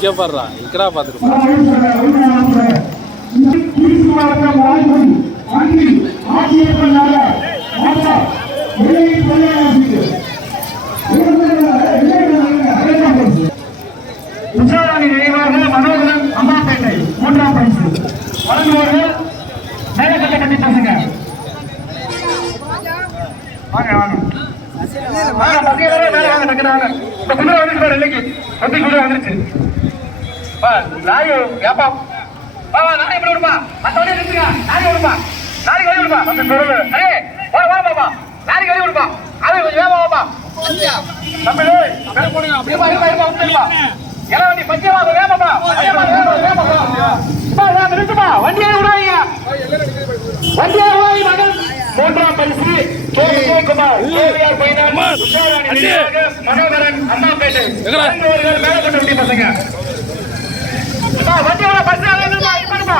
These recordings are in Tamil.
இங்கே பாடுறா இக்கடா பார்த்துட்டு உஷாராணி நினைவாக மனோகரன் அம்மாப்பேட்டை மூன்றாம் பரிசு வழங்குவார்கள் மேலக்கட்ட கட்டி பசங்க வாங்க வாங்க வாங்க, பசங்க எல்லாரும் மேல வாங்க, டக்குனு வாங்க. இந்த குதிரை வந்துருச்சு பாரு இன்னைக்கு. பத்தி குதிரை வந்துருச்சு. லாரி ஏப்பா. வா, வா, லாரி எப்படி விடுப்பா? வண்டியை நிறுத்துங்க. லாரி விடுப்பா. லாரி கழுவி விடுப்பா. மத்த குதிரை. அடே, வா, வா, பாப்பா. லாரி கழுவி விடுப்பா. அது கொஞ்சம் வேகமா வாப்பா. தம்பி, டேய், மேல போடுங்க. இருப்பா, இருப்பா, இருப்பா, விட்டுருப்பா. எல்லாம் வண்டி வேகமா. அப்பா, வேகமா, நிறுத்துப்பா. வண்டியை விடாதீங்க. வண்டியை விடாதீங்க, மகன். மூன்றாம் பரிசு பைனான்ஸ் உஷாராணி நினைவாக மனோகரன் அம்மாப்பேட்டை மேலக்கொண்டு பசங்க அப்பா, வண்டி எவ்வளவு பஸ் நிப்பாடுப்பா நிப்பாடுப்பா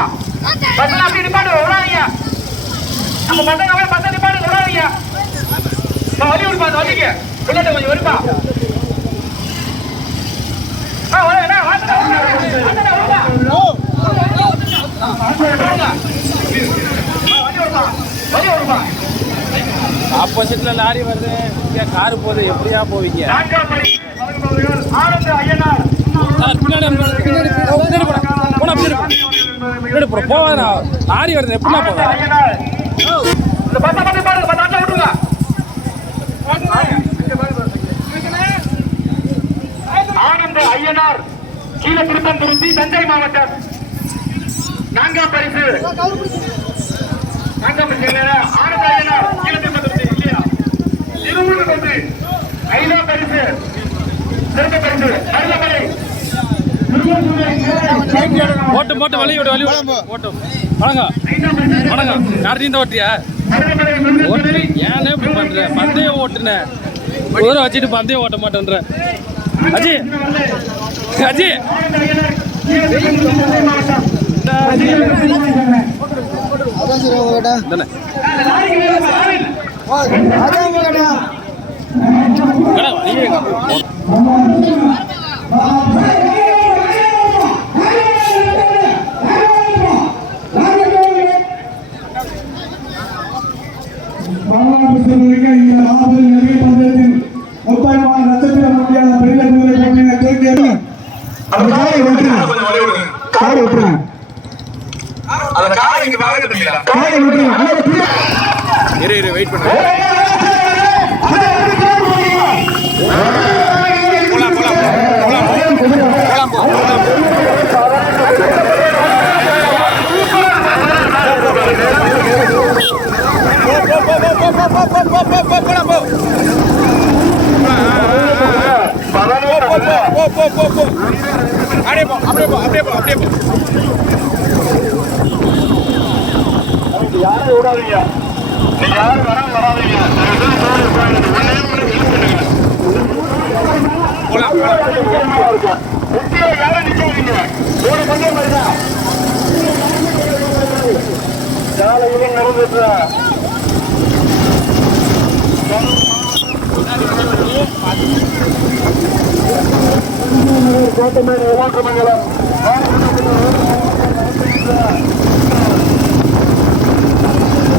பஸ் அப்படி நிப்பாடு விடாதீங்க நம்ம பசங்க போய் பஸ் நிப்பாடு விடாதீங்க வண்டி விடுப்பா அந்த வண்டிக்கு. பிள்ளைகிட்ட கொஞ்சம் வருப்பா ஆப்போசிட்ல லாரி வருது. இங்கே காரு போகுது. எப்படியா போவீங்க? ஐயனார். பின்னாடி பின்னாடி பின்னாடி போட போவாதா லாரி வருது எப்படியா ஆனந்த ஐயனார் இந்த பஸ்ஸை மட்டும் ஆனந்த ஐயனார் கீழ திருப்பந்துருத்தி தஞ்சை மாவட்டம் நான்காம் பரிசு நான்காம் பரிசு ஆனந்த ஐயனார் கீழ திருப்பந்துருத்தி இல்லையா இருபது ஐந்தாம் பரிசு சிறந்த பரிசு அருளமலை ஓட்டு போட்டு வழி விடு வழி ஓட்டும் வணக்கம் ஐந்தாம் பரிசு வணக்கம். யார் நீந்த ஓட்டியா? ஓட்டு. ஏனே இப்படி பண்ற? பந்தயம் ஓட்டுன. ஊரை வச்சுட்டு பந்தயம் ஓட்ட மாட்டேன்ற. அஜி. அஜி. தானே கடை சிறுமிக்க இந்த மாபெரும் நெருங்கிய பந்தயத்தில் மொத்தமாக நட்சத்திர முடியாத பெரிய குதிரை போட்டியினை துவக்கியது அந்த காரை விட்டுருங்க காரை விட்டுருங்க காரை விட்டுருங்க அண்ணா, கீழே. இரு இரு வெயிட் பண்ணு போலாம் போலாம் போலாம் போலாம் போ போ போ போ போ அப்படியே போ அப்படியே போ அப்படியே போ அப்படியே போ யாரும் விடாதீங்க நீங்க யாரும் வர வராதீங்க போலாம் போலாம் முக்கிய யாரும் மூணு நடந்துட்டு கோட்டமேடு ஓட்டமங்கலம்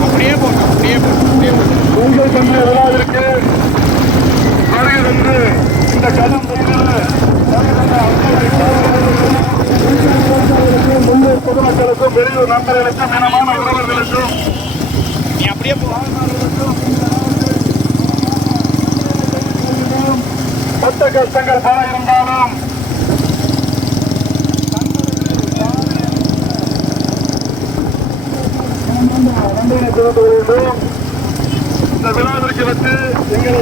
அப்படியே போட்டோம் அப்படியே போட்டோம் அப்படியே போங்க உங்கள் இருக்கு விழாவிற்கு வருகை இந்த கதம் பொதுமக்களுக்கும் வெளியூர் நண்பர்களுக்கும் தினமான உறவுகளுக்கும் நீ அப்படியே போகும் மொத்த கஷ்டங்கள் பல இருந்தாலும். வண்டியினை திறந்து வேண்டும் இந்த விழாவிற்கு வந்து எங்களை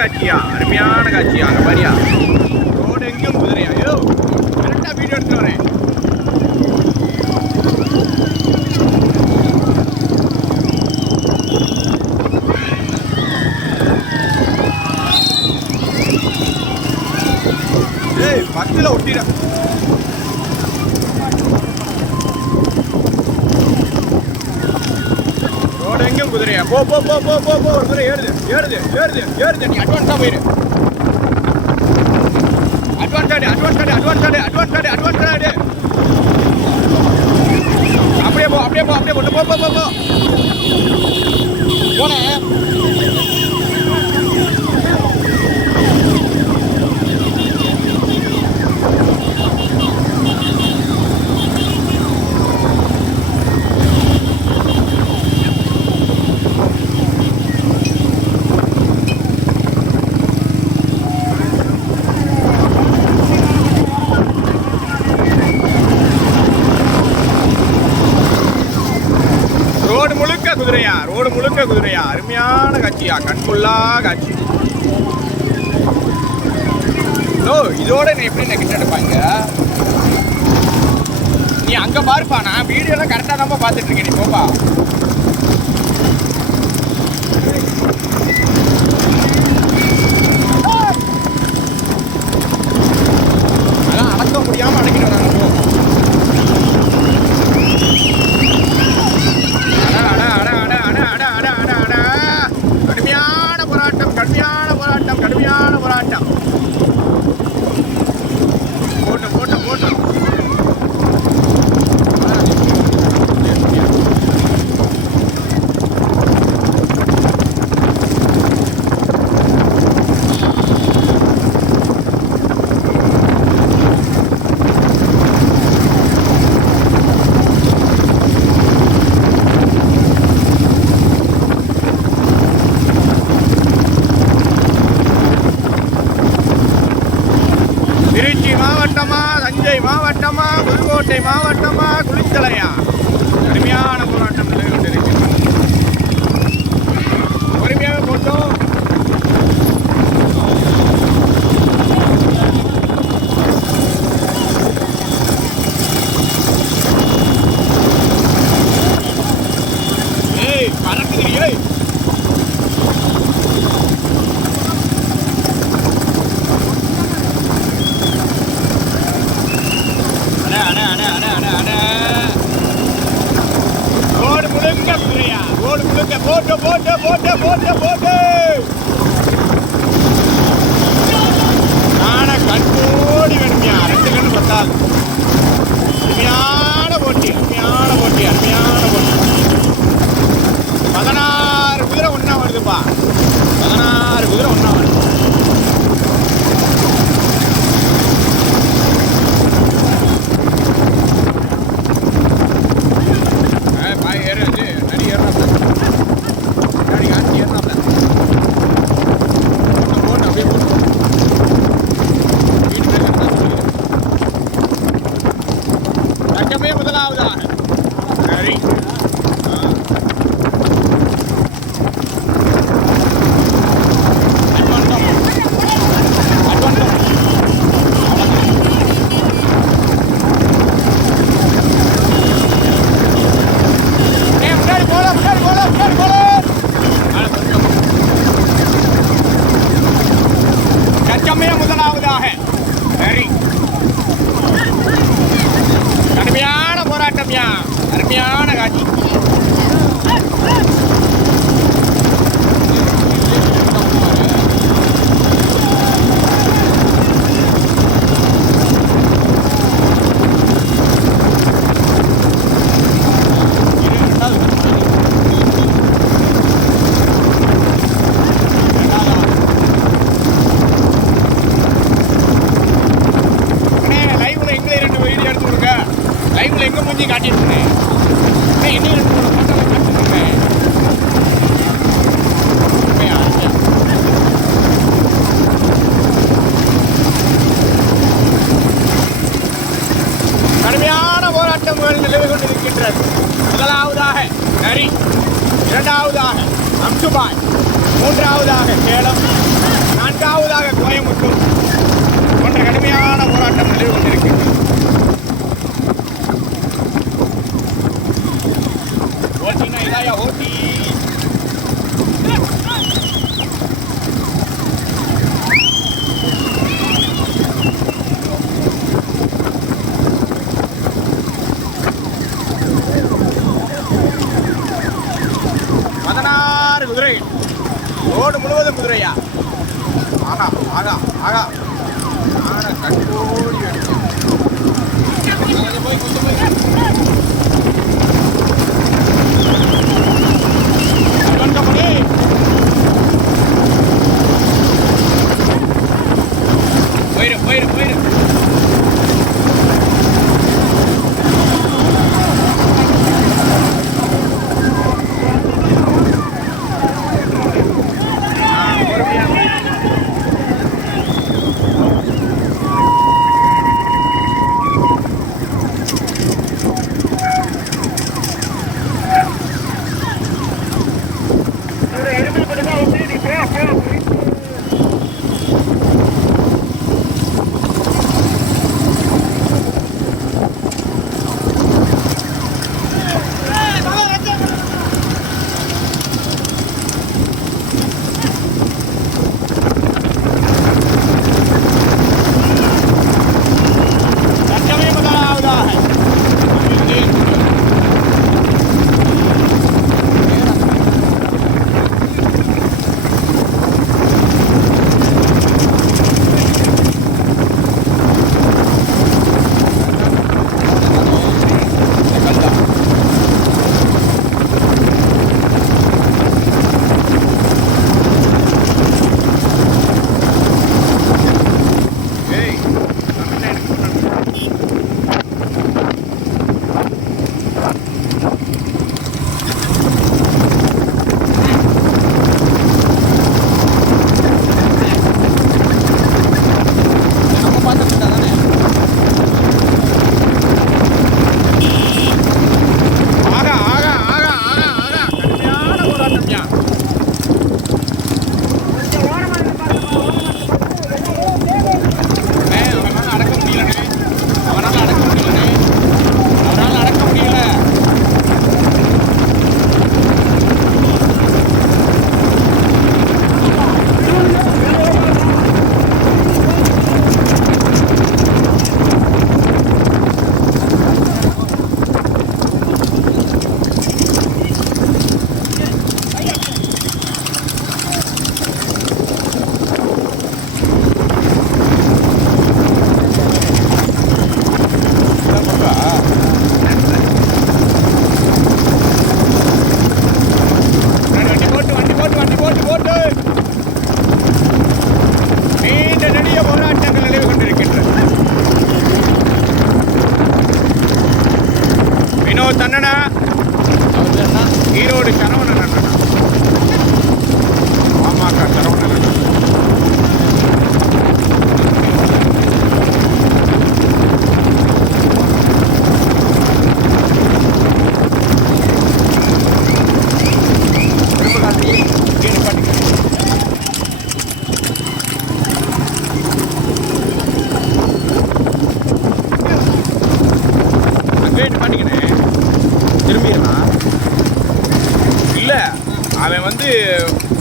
காட்சியா? அருமையான காட்சியா அங்கே மாதிரியா ரோடு எங்கேயும் குதிரையா? ஐயோ கரெக்டாக வீடியோ எடுத்துட்டு வரேன். போ போ போ போ. ஒரு முறை ஏறுது ஏறுது ஏறுது ஏறுது. நீ அட்வான்ஸாக போயிரு. அட்வான்ஸ் ஆடு அட்வான்ஸ் ஆடு அட்வான்ஸ் ஆடு அட்வான்ஸ் ஆடு அட்வான்ஸ் ஆடு. அப்படியே போ அப்படியே போ அப்படியே போ. போ போ போ போனேன் காட்சி ஓ இதோட நீ எப்படி நெக்ஸ்ட் எடுப்பாங்க நீ அங்கே பாருப்பா நான் வீடியோலாம் கரெக்டாக தான் பார்த்துட்டு இருக்கேன் நீ போப்பா அடக்க முடியாமல் அடக்கிட்டு நாங்கள்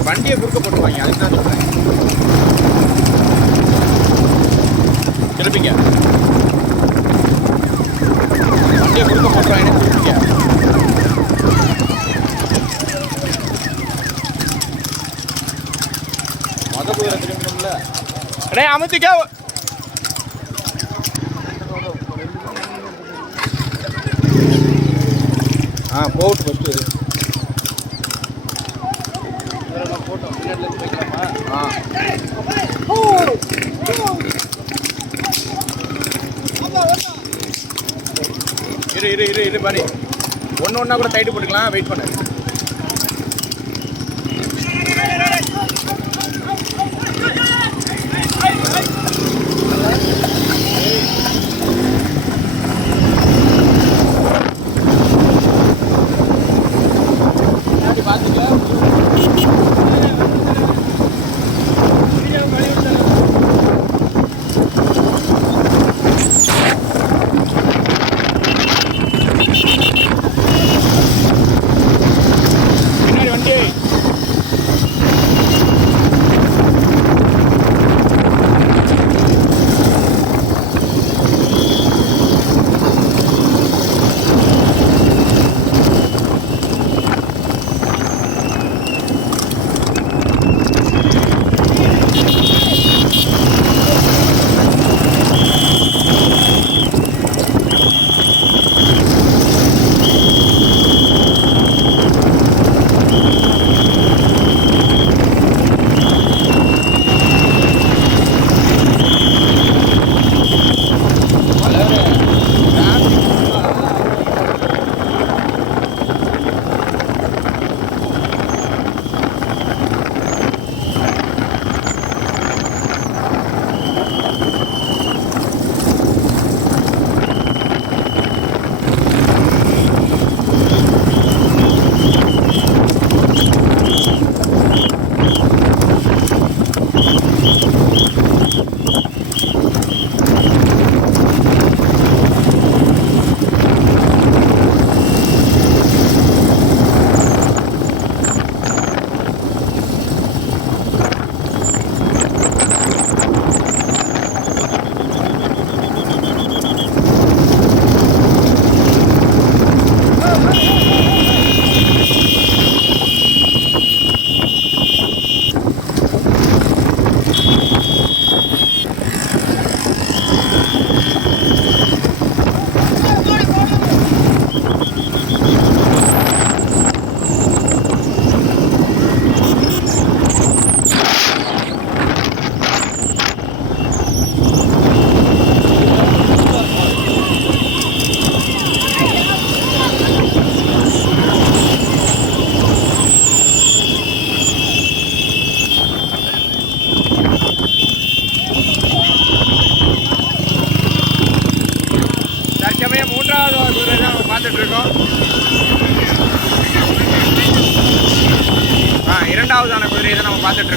வண்டியை குறுக்க போட்டுருவாங்க. அதுக்கு தான் சொல்கிறேன் வண்டியை குறுக்க போட்டுருவாங்க திருப்பிங்க மொதல் குதிரை திரும்பணும்ல அடே அமுத்திக்கா ஆ போட்டு இது மாதிரி ஒன்று ஒன்றா கூட டைட்டு போட்டுக்கலாம். வெயிட் பண்ணு.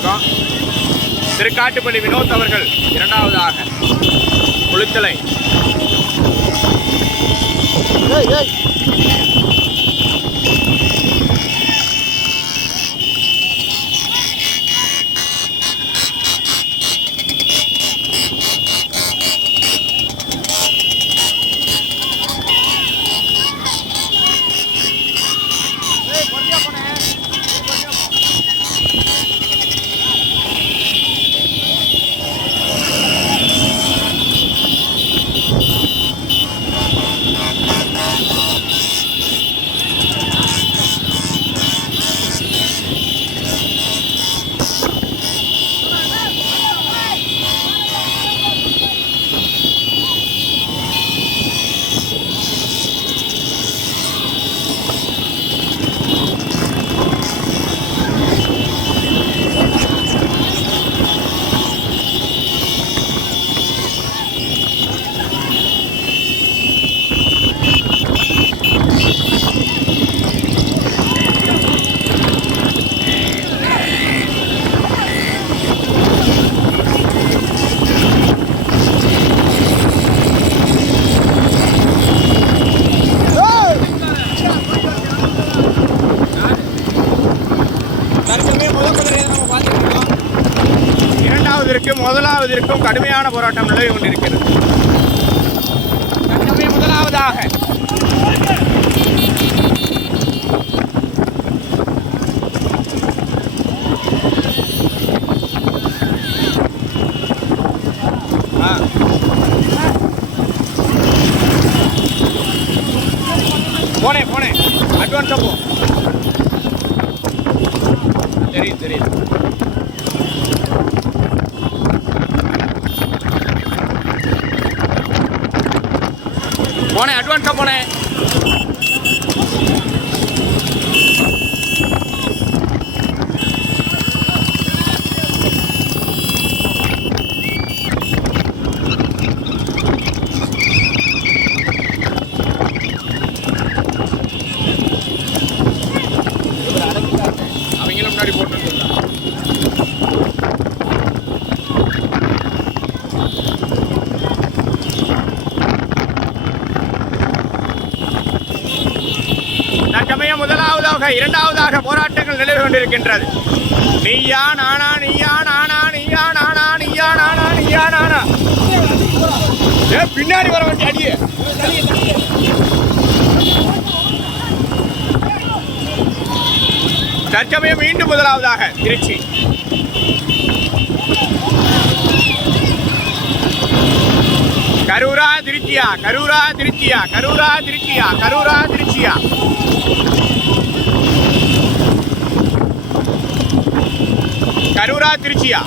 இருக்கோம் திரு வினோத் அவர்கள் இரண்டாவதாக குளித்தலை. முதலாவதற்கும் கடுமையான போராட்டம் நிலவி கொண்டிருக்கிறது. தற்சமயம் முதலாவதாக. போனே போனே. போனேன் அட்வான்ஸாக போ. தெரியும் தெரியும் போனேன் அட்வான்ஸாக போனேன். அவங்களும் முன்னாடி போட்டு தற்சமயம் முதலாவதாக இரண்டாவதாக போராட்டங்கள் நிலவி கொண்டிருக்கின்றது. நீயா நானா நீயா நானா நீயா நானா நீயா நானா நீயா நானா. ஏ பின்னாடி வர வேண்டிய அடியே. தற்சமயம் மீண்டும் முதலாவதாக திருச்சி. கரூரா திருச்சியா கரூரா திருச்சியா கரூரா திருச்சியா கரூரா திருச்சியா. கரூரா திருச்சியா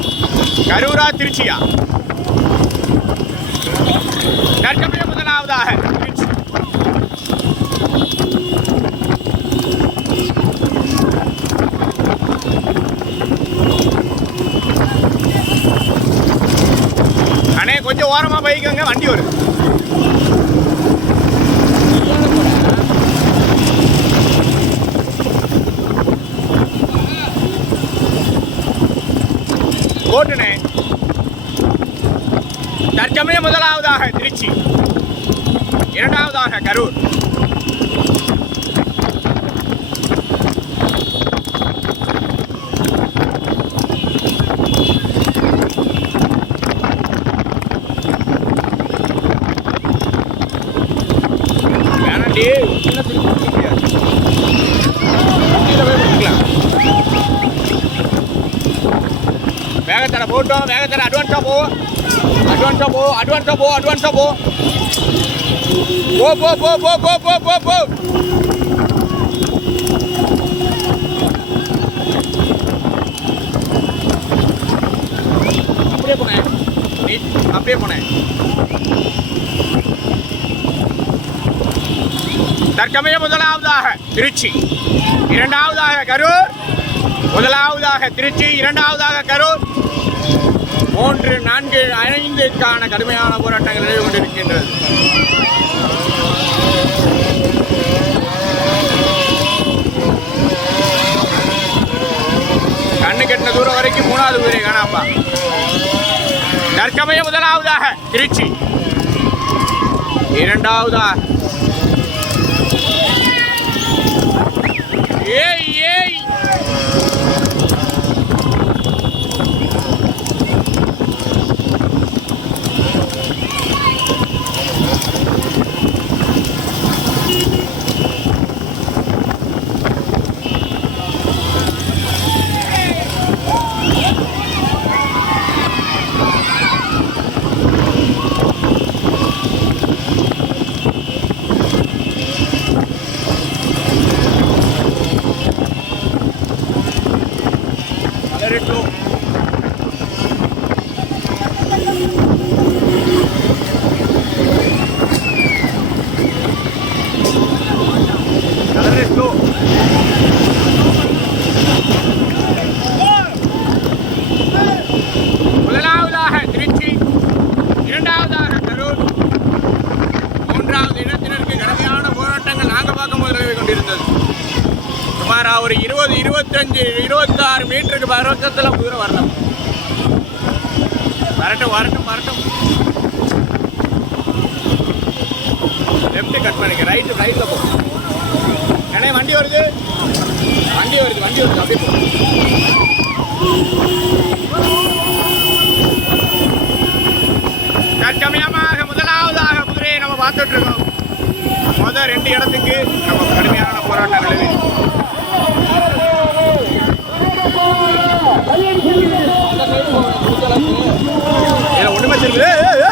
கரூரா திருச்சியா தற்சமயம் முதலாவதாக திருச்சி அண்ணே கொஞ்சம் ஓரமா போய்க்கோங்க வண்டி வரும் தமிழ் முதலாவதாக திருச்சி. இரண்டாவதாக கரூர். வேகத்தில் போட்டோம் வேகத்தில் அட்வான்ஸாக போவோம் அட்வான்ஸா போ அட்வான்ஸா போ அட்வான்ஸா போ போ போ போ போ போ போ போ போ அப்படியே போனேன் அப்படியே போனேன் தற்சமயம் முதலாவதாக திருச்சி. இரண்டாவதாக கரூர். முதலாவதாக திருச்சி இரண்டாவதாக கரூர். மூன்று நான்கு ஐந்துக்கான கடுமையான போராட்டங்கள் நிலவி கொண்டிருக்கின்றது. இரண்டாவது குதிரை காணாப்பா தற்கமய முதலாவதாக திருச்சி. இரண்டாவதாக. ஏய் ஏய் கலரட்டும் கலரட்டும் முதலாவதாக திருச்சி இரண்டாவதாக கரூர் மூன்றாவது இடத்தினருக்கு கடுமையான போராட்டங்கள் நாகப்பாக்கம் முதலில் கொண்டிருந்தது சுமார் ஒரு இருபது இருபத்தஞ்சு ஆறு மீட்டருக்கு பரவத்தில் குதிரை வரலாம். வரட்டும் வரட்டும் வரட்டும். லெஃப்ட் கட் பண்ணிக்க ரைட்டு ரைட்டில் போ. ஏன்னா வண்டி வருது. வண்டி வருது வண்டி வருது அப்படியே போ. தற்சமயமாக முதலாவதாக குதிரையை நம்ம பார்த்துட்டு இருக்கோம். முதல் ரெண்டு இடத்துக்கு நம்ம கடுமையான போராட்டம் நிலவி ஒண்ணுமே தெரியல.